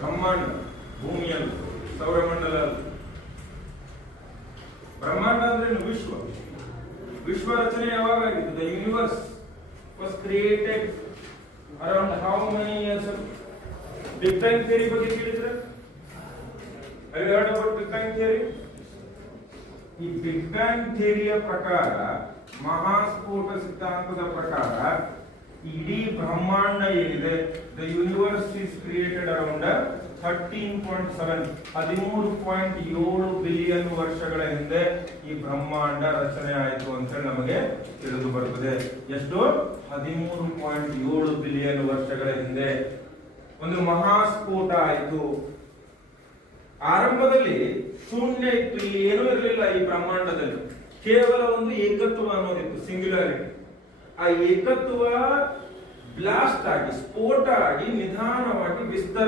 ಬ್ರಹ್ಮಾಂಡ ಭೂಮಿಯನ್ನು ಸೌರಮಂಡಲ. ಬ್ರಹ್ಮಾಂಡ ಅಂದ್ರೆ ವಿಶ್ವ. ವಿಶ್ವ ರಚನೆ ಯಾವಾಗ ಆಗಿತ್ತು? The universe was created around how many years big bang theory ಬಗ್ಗೆ ಕೇಳಿದ್ರೆ? I heard about big bang theory ಈ ಬಿಗ್ ಬ್ಯಾಂಗ್ ಥಿಯರಿಯ ಪ್ರಕಾರ ಮಹಾಸ್ಫೋಟ ಸಿದ್ಧಾಂತದ ಪ್ರಕಾರ ಇಡೀ ಬ್ರಹ್ಮಾಂಡ ಏನಿದೆ the universe is created around thirteen point seven ಹದಿಮೂರು ಪಾಯಿಂಟ್ ಏಳು ಬಿಲಿಯನ್ ವರ್ಷಗಳ ಹಿಂದೆ ಈ ಬ್ರಹ್ಮಾಂಡ ರಚನೆ ಆಯಿತು ಅಂತ ನಮಗೆ ತಿಳಿದು ಬರುತ್ತದೆ. ಎಷ್ಟು? ಹದಿಮೂರು ಪಾಯಿಂಟ್ ಏಳು ಬಿಲಿಯನ್ ವರ್ಷಗಳ ಹಿಂದೆ ಒಂದು ಮಹಾಸ್ಫೋಟ ಆಯಿತು. ಆರಂಭದಲ್ಲಿ ಶೂನ್ಯ ಇತ್ತು ಏನೂ ಇರಲಿಲ್ಲ ಈ ಬ್ರಹ್ಮಾಂಡದಲ್ಲಿ. ಕೇವಲ ಒಂದು ಏಕತ್ವ ಅನ್ನೋದಿತ್ತು ಸಿಂಗ್ಯುಲಾರಿಟಿ ಆ ಏಕತ್ವ ಬ್ಲಾಸ್ಟ್ ಆಗಿ ಸ್ಫೋಟ ಆಗಿ ನಿಧಾನವಾಗಿ ವಿಸ್ತರ